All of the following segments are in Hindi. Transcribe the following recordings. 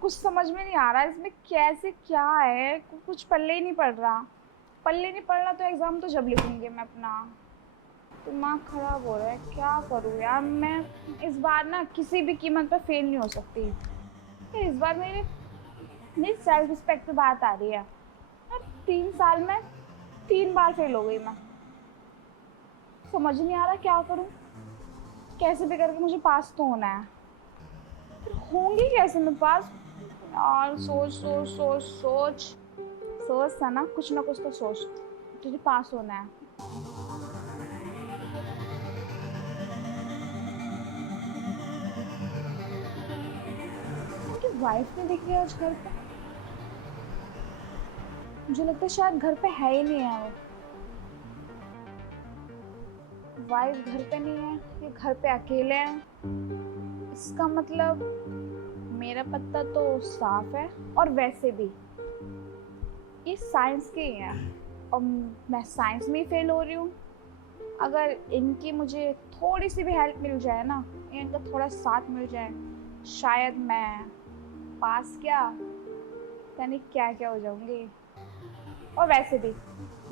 कुछ समझ में नहीं आ रहा इसमें कैसे क्या है, कुछ पल्ले ही नहीं पड़ रहा। पल्ले नहीं पड़ रहा तो एग्ज़ाम तो जब लिखूंगी मैं अपना। दिमाग खराब हो रहा है, क्या करूँ यार मैं। इस बार ना किसी भी कीमत पर फेल नहीं हो सकती। इस बार मेरी सेल्फ रिस्पेक्ट पे बात आ रही है यार। 3 साल में 3 बार फेल हो गई मैं। समझ नहीं आ रहा क्या करूँ, कैसे भी करके मुझे पास तो होना है। फिर होंगी कैसे मैं पास यार। सोच सोच सोच सोच सोच था ना कुछ तो सोच। तुझे पास होना है। उनकी वाइफ नहीं दिख रही आज घर पे। मुझे लगता है शायद घर पे है ही नहीं है वो। वाइफ घर पे नहीं है, ये घर पे अकेले हैं। इसका मतलब मेरा पत्ता तो साफ है। और वैसे भी ये साइंस के ही हैं और मैं साइंस में ही फेल हो रही हूँ। अगर इनकी मुझे थोड़ी सी भी हेल्प मिल जाए ना, इनका थोड़ा साथ मिल जाए, शायद मैं पास क्या पता नहीं क्या क्या हो जाऊंगी। और वैसे भी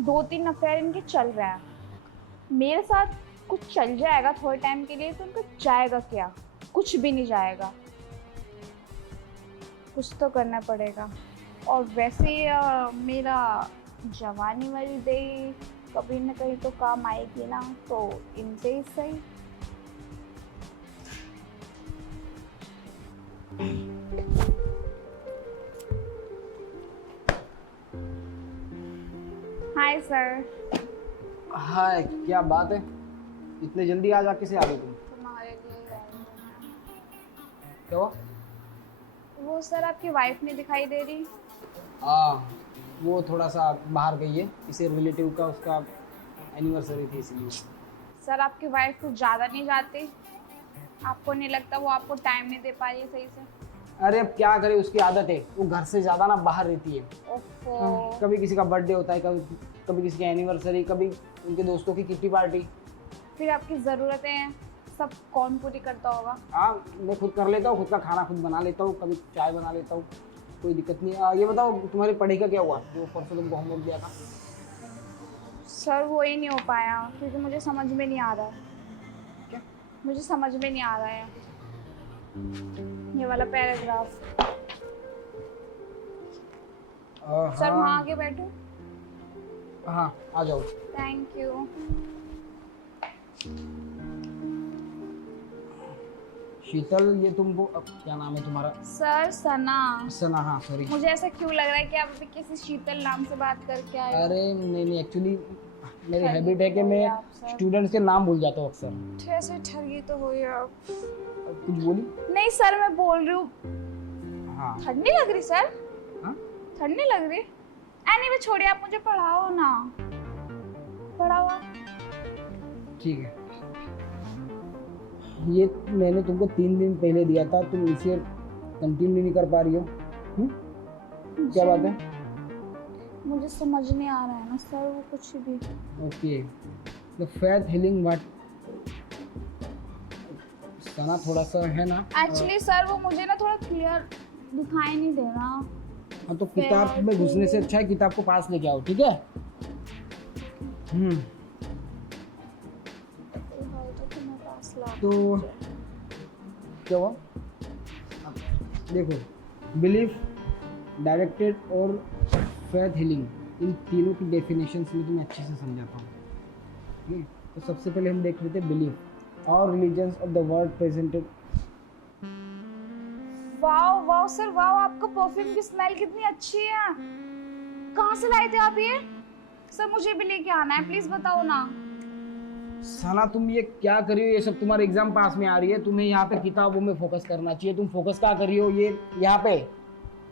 2-3 अफेयर इनके चल रहे हैं। मेरे साथ कुछ चल जाएगा थोड़े टाइम के लिए तो उनका जाएगा क्या, कुछ भी नहीं जाएगा। कुछ तो करना पड़ेगा। और वैसे मेरा जवानी वाली दे कभी न कहीं तो काम आएगी ना, तो इनसे ही सही। Hi sir. हाय, क्या बात है? इतने जल्दी आज आके से आ गई तुम? तुम्हारे लिए लाए हैं। क्या हुआ? वो सर आपकी वाइफ नहीं दिखाई दे रही। वो थोड़ा सा बाहर गई है, किसी रिलेटिव का उसका एनिवर्सरी थी इसलिए। सर आपकी वाइफ कुछ ज़्यादा नहीं जाती? आपको नहीं लगता वो आपको टाइम नहीं दे पा रही है सही से? अरे अब क्या करे, उसकी आदत है, वो घर से ज़्यादा ना बाहर रहती है। ओफो। कभी किसी का बर्थडे होता है, कभी कभी किसी की एनिवर्सरी, कभी उनके दोस्तों की किट्टी पार्टी। फिर आपकी ज़रूरतें सब कौन पूरी करता होगा? मैं खुद कर लेता हूँ, खुद का खाना खुद बना लेता हूँ, कभी चाय बना लेता हूँ, कोई दिक्कत नहीं। ये बताओ तुम्हारी पढ़ाई का क्या हुआ, जो परसों तुमको होमवर्क दिया था? सर वो ही नहीं हो पाया क्योंकि मुझे समझ में नहीं आ रहा है। क्या? मुझे समझ में नहीं आ रहा है ये वाला पैराग्राफ। सर वहाँ आके बैठो। हाँ, आ जाओ। Thank you. शीतल, ये तुमको अब क्या नाम है तुम्हारा? सर सना। सना, हाँ सॉरी। मुझे ऐसा क्यों लग रहा है कि आप अभी किसी शीतल नाम से बात करके आए हो? अरे नहीं, एक्चुअली मेरी ठगी हैबिट है कि तो हुई मैं आप सर। स्टूडेंट्स के नाम भूल जाता हूँ अक्सर। कैसे ठगी तो हुई आप। कुछ बोली? नहीं सर मैं बोल रही हूँ। हाँ ठंड नहीं लग रही सर? हाँ, ठंड नहीं लग रही? एनीवे छोड़िए, आप मुझे पढ़ाओ ना। पढ़ाओ आप। ठीक है। ये मैंने तुमको 3 दिन पहले दिया था, तुम इसे कंटिन्यू नहीं कर पा रही हो। क्या बात है? मुझे समझ नहीं आ रहा है ना सर वो कुछ भी। Okay, the faith healing what. सना थोड़ा सा है ना। एक्चुअली सर वो मुझे ना थोड़ा क्लियर दिखाई नहीं दे रहा। हाँ तो किताब में घुसने से अच्छा है किताब को पास लेके आओ, ठीक है? तो क्या हुआ? अब देखो, बिलीफ, डायरेक्टेड और फेथ हीलिंग, इन तीनों की डेफिनेशंस में तुम्हें अच्छे से समझाता हूँ। ठीक है, तो सबसे पहले हम देख लेते हैं बिलीफ। और religions of the world presented. Wow wow sir wow, आपका परफ्यूम की स्मेल कितनी अच्छी है। कहाँ से लाए थे आप ये? सर मुझे भी लेके आना है, प्लीज बताओ ना। साला तुम ये क्या कर रही हो? ये सब तुम्हारे एग्जाम पास में आ रही है, तुम्हें यहाँ पे किताबों में फोकस करना चाहिए। तुम फोकस क्या कर रही हो? ये यहाँ पे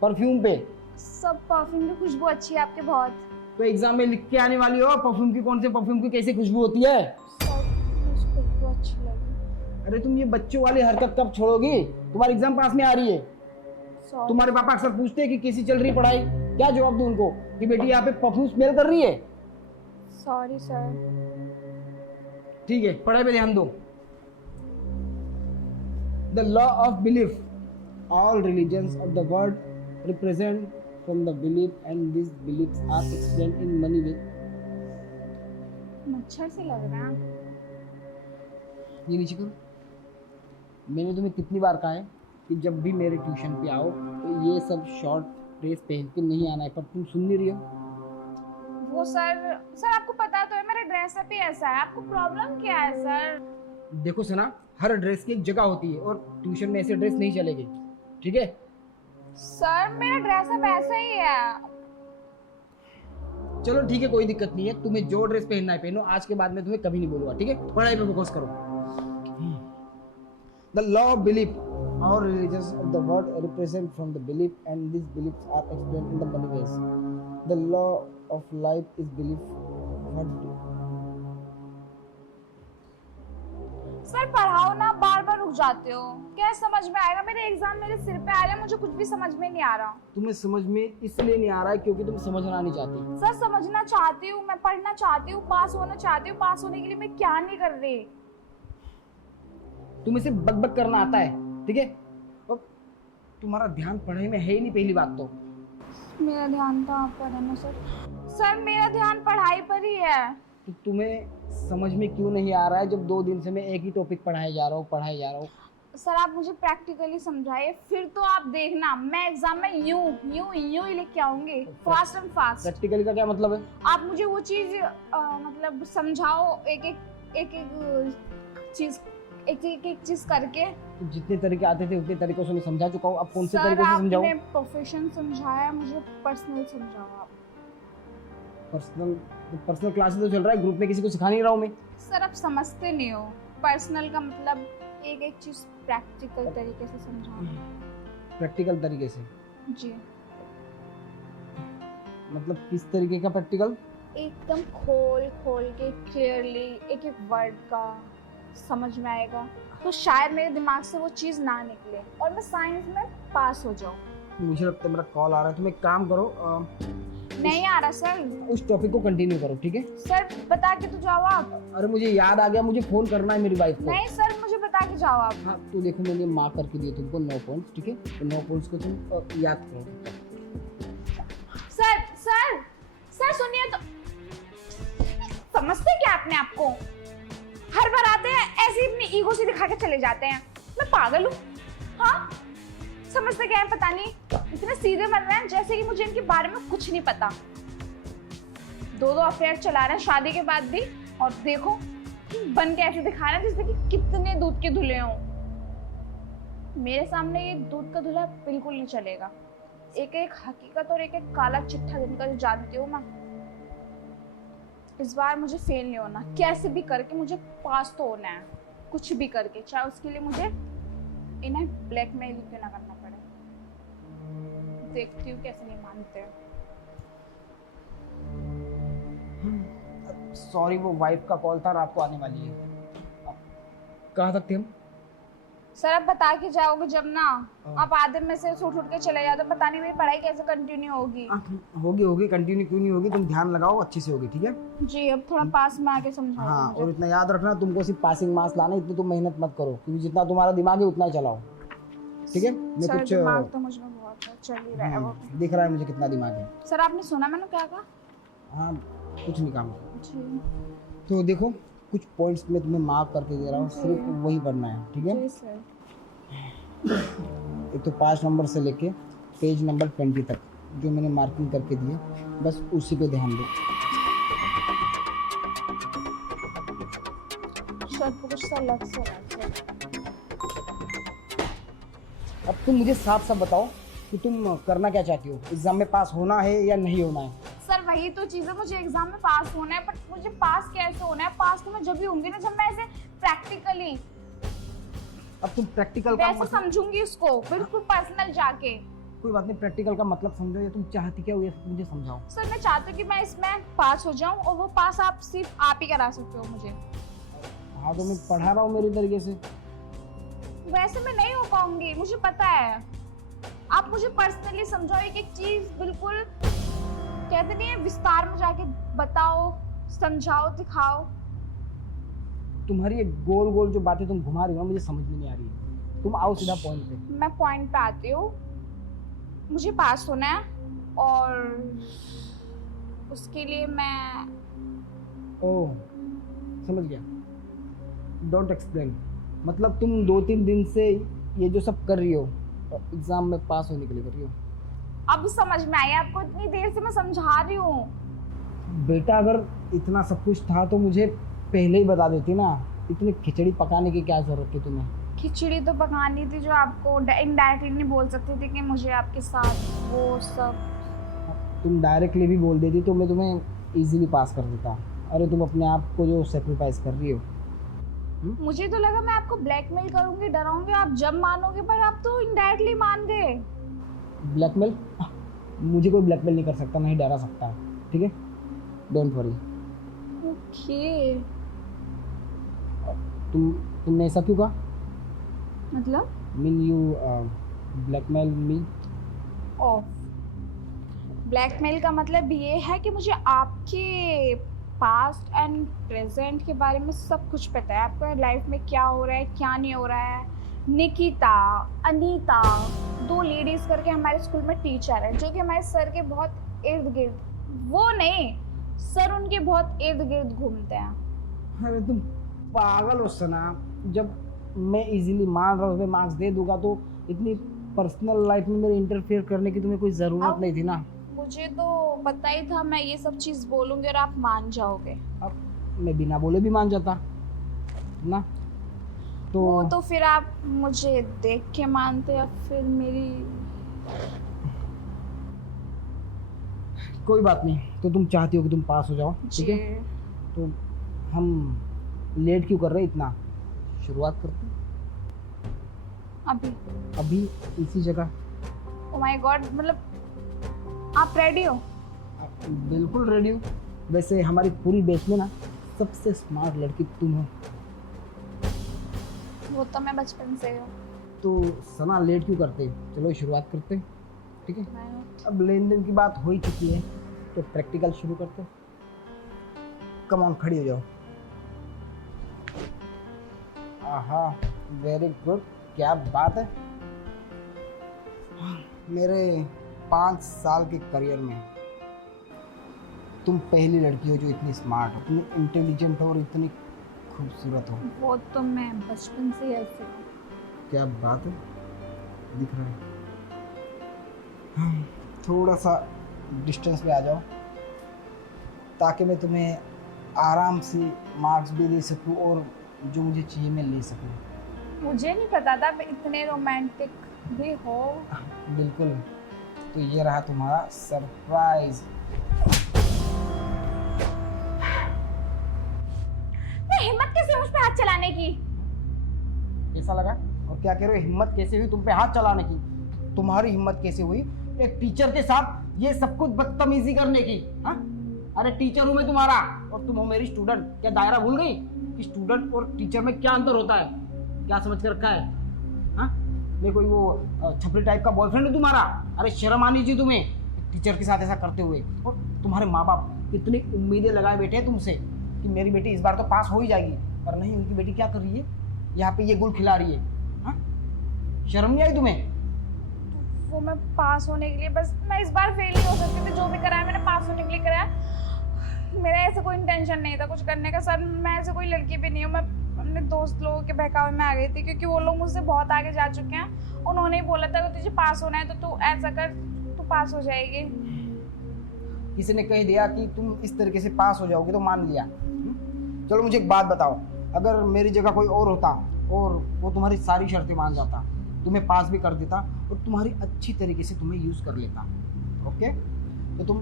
परफ्यूम पे। सब परफ्यूम की खुशबू अच्छी है आपके बहुत। तो एग्जाम में लिख के आने वाली हो परफ्यूम की कौन से परफ्यूम की कैसी खुशबू होती है? सब खुशबू अच्छी लगी। अरे तुम ये बच्चों वाली हरकत कब छोड़ोगी? तुम्हारे एग्जाम पास में आ रही है। Sorry. तुम्हारे पापा अक्सर पूछते हैं कि कैसी चल रही पढ़ाई, क्या जवाब दूं उनको कि बेटी यहाँ पे परफ्यूम स्मेल कर रही है? Sorry sir. ठीक है, पढ़ाई पे ध्यान दो। The law of belief all religions of the world represent from the belief, and these beliefs are explained in many ways. मच्छर से लग रहा है। ये नीचे करो। मैंने तुम्हें कितनी बार कहा है कि जब भी मेरे ट्यूशन पे आओ तो ये सब शॉर्ट ड्रेस पहन के नहीं आना है, पर तुम सुन नहीं रही हो। वो सर आपको पता तो है मेरा ड्रेसअप ही ऐसा है, आपको प्रॉब्लम क्या है सर? देखो सना, हर ड्रेस की एक जगह होती है और ट्यूशन में ऐसे ड्रेस नहीं चलेगी, ठीक है? सर मेरा ड्रेसअप ऐसा ही है। चलो ठीक है, कोई दिक्कत नहीं है, तुम्हें जो ड्रेस पहनना है पहनो, आज के बाद मैं तुम्हें कभी नहीं बोलूंगा, ठीक है? पढ़ाई पे फोकस करो। The law of belief, all religions of the world represent from the belief, and these beliefs are explained in the many ways. The law of life is belief. What? Sir पढ़ाओ ना, बार बार रुक जाते हो, क्या समझ में आएगा? मेरे एग्जाम मेरे सिर पे आ रहे हैं, मुझे कुछ भी समझ में नहीं आ रहा। तुम्हें समझ में इसलिए नहीं आ रहा है क्योंकि तुम समझना नहीं चाहती। सर समझना चाहती हूँ, मैं पढ़ना चाहती हूँ, पास होना चाहती हूँ, पास होने के लिए मैं क्या नहीं कर रही। तुम्हें सिर्फ बकबक करना आता है, ठीक है? और तुम्हारा ध्यान पढ़ाई में है ही नहीं, पहली बात तो। मेरा ध्यान कहाँ पर है ना सर? सर मेरा ध्यान पढ़ाई पर ही है। तो तुम्हें समझ में क्यों नहीं आ रहा है जब 2 दिन से मैं एक ही टॉपिक पढ़ाए जा रहा हूँ? सर आप मुझे प्रैक्टिकली समझाइए, फिर तो आप देखना मैं एग्जाम में यूं ही लिख के आऊंगी, फास्ट एंड फास्ट। प्रैक्टिकली का क्या मतलब है? आप मुझे वो चीज मतलब समझाओ, एक चीज करके। तो जितने तरीके आते थे उतने तरीकों से मैं समझा चुका हूँ, अब कौन से तरीकों से समझाऊं? सर आपने प्रोफेशन समझाया, मुझे पर्सनल समझाओ आप। पर्सनल क्लासेस तो चल रहा है, ग्रुप में किसी को सिखा नहीं रहा हूँ मैं। सर आप समझते नहीं हो, पर्सनल का मतलब एक चीज प्रैक्टिकल तरीके से समझाओ। प्रैक्टिकल तरीके से? जी। मतलब किस तरीके का प्रैक्टिकल? एकदम खोल के क्लियरली एक वर्ड का समझ में आएगा, तो शायद मेरे दिमाग से वो चीज ना निकले और मैं साइंस में पास हो जाऊं। मुझे लगता है मेरा कॉल आ रहा है, तुम एक काम करो, नहीं आ रहा सर। उस टॉपिक को कंटिन्यू करो, ठीक है? सर बता के तो जाओ आप। अरे मुझे याद आ गया, मुझे फोन करना है मेरी वाइफ को। नहीं सर मुझे बता के जाओ आप। हाँ तो देखो, मैंने मार्क करके दिए तुमको 9 पॉइंट्स, ठीक है? तो 9 पॉइंट्स को तुम याद करो। सर सर सर सुनिए तो, समझते क्या अपने आप को? हर बार आते हैं ऐसे ही अपनी ईगो से दिखा के चले जाते हैं, मैं पागल हूँ? हाँ समझते क्या है पता नहीं, इतने सीधे बन रहे हैं जैसे कि मुझे इनके बारे में कुछ नहीं पता। 2 अफेयर चला रहे हैं शादी के बाद भी, और देखो बन के ऐसे दिखा रहे हैं जैसे कि कितने दूध के धुले हों। मेरे सामने ये दूध का धुला बिल्कुल नहीं चलेगा। एक हकीकत और एक काला चिट्ठा जिनका जो जानती हूँ मैं। इस बार मुझे फेल नहीं होना, कैसे भी करके मुझे पास तो होना है, कुछ भी करके, चाहे उसके लिए मुझे इन्हें ब्लैकमेल क्यों ना करना पड़े। देखती हूँ कैसे नहीं मानते। सॉरी, वो वाइफ का कॉल था, रात को आने वाली है। कहाँ तक थे हम? सर आप बता के जाओगे जब ना, आप आधे में से उठ के चले जाओ तो पता नहीं मेरी पढ़ाई कैसे कंटिन्यू होगी। होगी कंटिन्यू, क्यों नहीं होगी? तुम ध्यान लगाओ, अच्छे से होगी, ठीक है? जी अब थोड़ा पास में आके समझाओ। हाँ, और इतना याद रखना, तुमको सिर्फ पासिंग मार्क्स लाना, इतनी तुम मेहनत मत करो, क्योंकि जितना तुम्हारा दिमाग है उतना ही चलाओ, ठीक है? मैं कुछ दिमाग तो मुझ में बहुत चल ही रहा है, वो दिख रहा है मुझे कितना दिमाग है। सर आपने सुना मैंने क्या कहा? हाँ कुछ नहीं काम। जी तो देखो, कुछ पॉइंट्स में तुम्हें मार्क करके दे रहा हूँ, सिर्फ वही पढ़ना है, ठीक है? जी सर। एक तो 5 नंबर से लेके पेज नंबर 20 तक जो मैंने मार्किंग करके दी है, बस उसी पे ध्यान दो। कुछ सा लग से अब तुम मुझे साफ साफ बताओ कि तुम करना क्या चाहती हो? एग्जाम में पास होना है या नहीं होना है? सर वही तो चीज़ है, मुझे एग्जाम में पास होना है, बट मुझे पास कैसे होना है? पास तो मैं जब भी होंगी ना, जब मैं ऐसे प्रैक्टिकली, अब तुम प्रैक्टिकल का वैसे समझूंगी उसको, बिल्कुल पर्सनल जाके। कोई बात नहीं, प्रैक्टिकल का मतलब समझो, या तुम चाहती क्या हो ये मुझे समझाओ। सर मैं चाहती हूँ कि मैं इसमें पास हो जाऊँ, और वो पास आप सिर्फ आप ही करा सकते हो मुझे। हाँ तो मैं पढ़ा रहा हूँ मेरे तरीके से। वैसे मैं नहीं हो पाऊंगी, मुझे पता है। आप मुझे पर्सनली समझाओ, एक चीज बिल्कुल कहते नहीं है, विस्तार में जाके बताओ, समझाओ, दिखाओ। तुम्हारी ये गोल गोल जो बातें तुम घुमा रही हो मुझे समझ में नहीं आ रही है। तुम आओ सीधा पॉइंट पे। मैं पॉइंट पे आती हूँ। मुझे पास होना है और उसके लिए मैं ओह समझ गया। डोंट एक्सप्लेन, मतलब तुम 2-3 दिन से ये जो सब कर रही हो एग्जाम में पास होने के लिए कर रही हो। अब समझ में आई आपको, इतनी देर से मैं समझा रही हूँ। बेटा अगर इतना सब कुछ था तो मुझे पहले ही बता देती ना, इतनी खिचड़ी पकाने की क्या जरूरत थी तुम्हें। खिचड़ी तो पकानी थी जो आपको इनडायरेक्टली नहीं बोल सकती थी कि मुझे आपके साथ वो सब। तुम डायरेक्टली भी बोल देती तो मैं तुम्हें इजीली पास कर देता। अरे तुम अपने आप को जो सेक्रीफाइस कर रही हो। मुझे तो लगा मैं आपको ब्लैकमेल करूंगी, डराऊंगी, आप जब मानोगे, पर आप तो इनडायरेक्टली मान गए। ब्लैकमेल? मुझे कोई ब्लैकमेल नहीं कर सकता, नहीं डरा सकता, ठीक है, डोंट वरी। ओके। तुमने ऐसा क्यों कहा? मतलब mean you blackmail me? Of blackmail का मतलब ये है कि मुझे आपके पास्ट एंड प्रेजेंट के बारे में सब कुछ पता है। आपका लाइफ में क्या हो रहा है, क्या नहीं हो रहा है। निकिता, अनीता, 2 लेडीज करके हमारे स्कूल में टीचर है जो कि हमारे सर के बहुत इर्द गिर्द, वो नहीं, सर उनके बहुत इर्द गिर्द घूमते हैं। अरे तुम पागल हो सना, जब मैं इजीली मान रहा हूँ उसमें मार्क्स दे दूंगा तो इतनी पर्सनल लाइफ में मेरे इंटरफेयर करने की तुम्हें कोई ज़रूरत नहीं थी ना। मुझे तो पता ही था मैं ये सब चीज़ बोलूँगी और आप मान जाओगे। अब मैं बिना बोले भी मान जाता ना, तो वो तो फिर आप मुझे देख के मानते या फिर मेरी। कोई बात नहीं। तो तुम चाहती हो कि तुम पास हो जाओ, ठीक है, तो हम लेट क्यों कर रहे हैं इतना, शुरुआत करते हैं अभी इसी जगह। ओह माय गॉड, मतलब आप रेडी हो? बिल्कुल रेडी हूँ। वैसे हमारी पूरी बैच में ना सबसे स्मार्ट लड़की तुम हो। वो तो मैं बचपन से हूँ। तो सना लेट क्यों करते, चलो शुरुआत करते हैं, ठीक है। अब लेन देन की बात हो ही चुकी है तो प्रैक्टिकल शुरू करते हैं। कम ऑन, खड़ी हो जाओ। आहा, वेरी गुड, क्या बात है। मेरे 5 साल के करियर में तुम पहली लड़की हो जो इतनी स्मार्ट हो, इतनी इंटेलिजेंट हो और इतनी खूबसूरत हो। वो तो मैं बचपन से ऐसे हूँ। क्या बात है, दिख रहा है। थोड़ा सा डिस्टेंस पे आ जाओ ताकि मैं तुम्हें आराम से मार्क्स भी दे सकूं और जो मुझे चाहिए मैं ले सकूं। मुझे नहीं पता था आप इतने रोमांटिक भी हो। बिल्कुल, तो ये रहा तुम्हारा सरप्राइज। हिम्मत कैसे मुझ पे हाथ चलाने की? कैसा लगा और क्या कह रहे हो, हिम्मत कैसे हुई तुम पे हाथ चलाने की? तुम्हारी हिम्मत कैसे हुई एक टीचर के साथ ये सब कुछ बदतमीजी करने की? हाँ, अरे टीचर हूँ मैं तुम्हारा और तुम हो मेरी स्टूडेंट। क्या दायरा भूल गई कि स्टूडेंट और टीचर में क्या अंतर होता है? क्या समझ कर रखा है? हाँ, मैं कोई वो छपरी टाइप का बॉयफ्रेंड हूँ तुम्हारा? अरे शर्म आनी चाहिए तुम्हें टीचर के साथ ऐसा करते हुए। और तुम्हारे माँ बाप कितनी उम्मीदें लगाए बैठे हैं तुमसे कि मेरी बेटी इस बार तो पास हो ही जाएगी, पर नहीं, उनकी बेटी क्या कर रही है, यहाँ पे ये गुल खिला रही है। हाँ, शर्म नहीं आई तुम्हें? वो मैं पास होने के लिए, बस मैं इस बार फेल नहीं हो सकती थी। जो भी कराया मैंने पास होने के लिए कराया। मेरा ऐसा कोई इंटेंशन नहीं था कुछ करने का सर। मैं ऐसे कोई लड़की भी नहीं हूँ। मैं अपने दोस्त लोगों के बहकावे में आ गई थी क्योंकि वो लोग मुझसे बहुत आगे जा चुके हैं। उन्होंने ही बोला था कि तुझे पास होना है तो तू ऐसा कर, तू पास हो जाएगी। किसी ने कह दिया कि तुम इस तरीके से पास हो जाओगे तो मान लिया। चलो मुझे एक बात बताओ, अगर मेरी जगह कोई और होता और वो तुम्हारी सारी शर्तें मान जाता, तुम्हें पास भी कर देता और तुम्हारी अच्छी तरीके से तुम्हें यूज़ कर लेता, ओके, तो तुम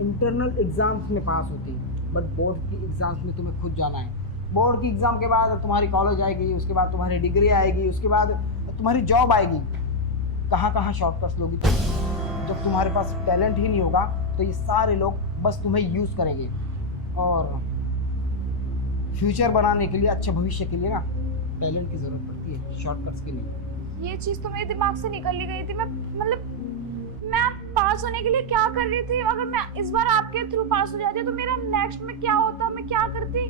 इंटरनल एग्ज़ाम्स में पास होती, बट बोर्ड की एग्ज़ाम्स में तुम्हें खुद जाना है। बोर्ड की एग्ज़ाम के बाद तुम्हारी कॉलेज आएगी, उसके बाद तुम्हारी डिग्री आएगी, उसके बाद तुम्हारी जॉब आएगी। कहाँ कहाँ शॉर्टकट्स लोगी तुम? जब तुम्हारे पास टैलेंट ही नहीं होगा तो ये सारे लोग बस तुम्हें यूज़ करेंगे। और फ्यूचर बनाने के लिए, अच्छे भविष्य के लिए ना टैलेंट की ज़रूरत पड़ती है, शॉर्टकट्स के लिए। ये चीज़ तो मेरे दिमाग से निकल ही गई थी। मैं पास होने के लिए क्या कर रही थी? अगर मैं इस बार आपके थ्रू पास हो जाती तो मेरा नेक्स्ट में क्या होता, मैं क्या करती?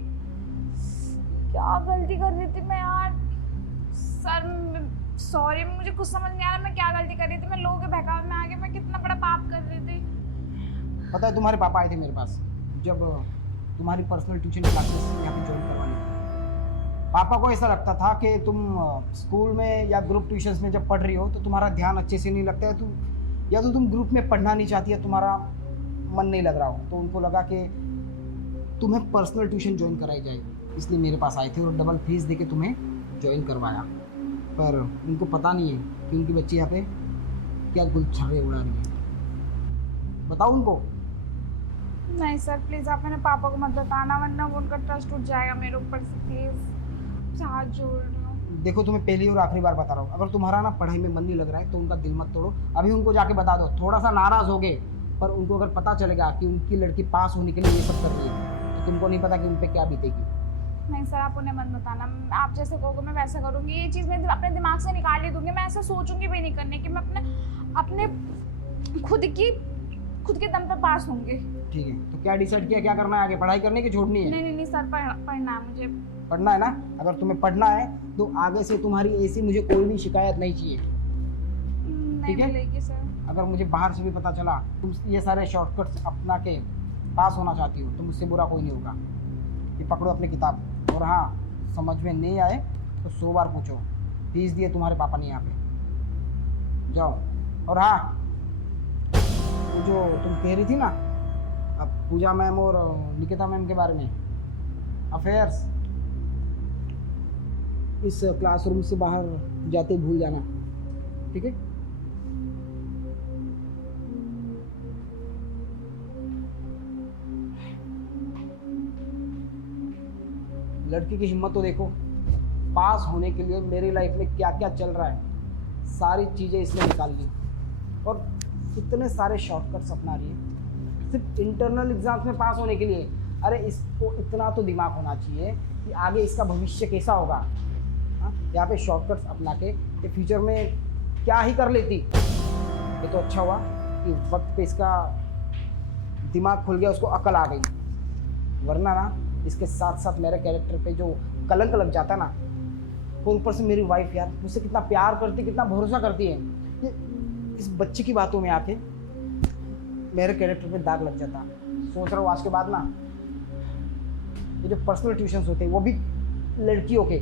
क्या गलती कर रही थी मैं यार? सर सॉरी, मुझे कुछ समझ नहीं आ रहा मैं क्या गलती कर रही थी। मैं लोगों के बहकावे में आके मैं कितना बड़ा पाप कर रही थी। पता है तुम्हारे पापा आए थे मेरे पास जब तुम्हारी पर्सनल ट्यूशन क्लासेस यहाँ पे ज्वाइन करवानी थी। पापा को ऐसा लगता था कि तुम स्कूल में या ग्रुप ट्यूशन्स में जब पढ़ रही हो तो तुम्हारा ध्यान अच्छे से नहीं लगता है, या तो तुम ग्रुप में पढ़ना नहीं चाहती है, तुम्हारा मन नहीं लग रहा हो, तो उनको लगा कि तुम्हें पर्सनल ट्यूशन ज्वाइन कराई जाए, इसलिए मेरे पास आए थे और डबल फीस देके तुम्हें ज्वाइन करवाया। पर उनको पता नहीं है कि उनकी बच्ची यहाँ पे क्या गुलछर्रे उड़ा रही है। बताओ उनको। नहीं सर, प्लीज़ आप मेरे पापा को मत बताना, वरना वो उनका ट्रस्ट उठ जाएगा मेरे ऊपर से। प्लीज़ हाथ जोड़ रही हूँ। देखो तुम्हें पहली और आखिरी बार बता रहा हूँ, अगर तुम्हारा ना पढ़ाई में मन नहीं लग रहा है तो उनका दिल मत तोड़ो, अभी उनको जाके बता दो। थोड़ा सा नाराज़ हो गए, पर उनको अगर पता चलेगा कि उनकी लड़की पास होने के लिए ये सब कर रही है तो तुमको नहीं पता कि उन पर क्या बीतेगी। नहीं सर, आप उन्हें मत बताना। आप जैसे कहोगे मैं वैसा करूँगी। ये चीज़ मैं अपने दिमाग से निकाल ही दूँगी। मैं ऐसा सोचूंगी भी नहीं करने की। मैं अपने खुद के दम पर पास होंगी। ठीक है, तो क्या डिसाइड किया, क्या करना है आगे? पढ़ाई करने की छोड़नी है? नहीं सर, पढ़ना है मुझे। पढ़ना है ना? अगर तुम्हें पढ़ना है तो आगे से तुम्हारी ऐसी मुझे कोई भी शिकायत नहीं चाहिए। नहीं मिलेगी सर। अगर मुझे बाहर से भी पता चला तुम ये सारे शॉर्टकट्स अपना के पास होना चाहती हो तो मुझसे बुरा कोई नहीं होगा। ये पकड़ो अपनी किताब, और हाँ, समझ में नहीं आए तो 100 बार पूछो। फीस दिए तुम्हारे पापा ने यहाँ पे। जाओ। और हाँ, वो जो तुम कह रही थी ना अब पूजा मैम और निकिता मैम के बारे में, अफेयर्स, इस क्लासरूम से बाहर जाते ही भूल जाना, ठीक है? लड़की की हिम्मत तो देखो, पास होने के लिए मेरी लाइफ में क्या क्या चल रहा है सारी चीज़ें इसने निकाल ली, और इतने सारे शॉर्टकट्स अपना रही है सिर्फ इंटरनल एग्जाम्स में पास होने के लिए। अरे इसको इतना तो दिमाग होना चाहिए कि आगे इसका भविष्य कैसा होगा। हाँ, यहाँ पे शॉर्टकट्स अपना के ये फ्यूचर में क्या ही कर लेती। ये तो अच्छा हुआ कि वक्त पे इसका दिमाग खुल गया, उसको अकल आ गई, वरना ना इसके साथ साथ मेरे कैरेक्टर पे जो कलंक लग जाता ना। और ऊपर से मेरी वाइफ यार मुझसे कितना प्यार करती, कितना भरोसा करती है, ये इस बच्चे की बातों में आके मेरे कैरेक्टर पे दाग लग जाता। सोच रहा हूँ आज के बाद ना ये जो पर्सनल ट्यूशन्स होते हैं वो भी लड़कियों के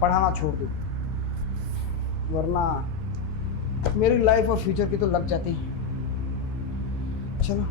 पढ़ाना छोड़ दूँ, वरना मेरी लाइफ और फ्यूचर की तो लग जाती। चलो।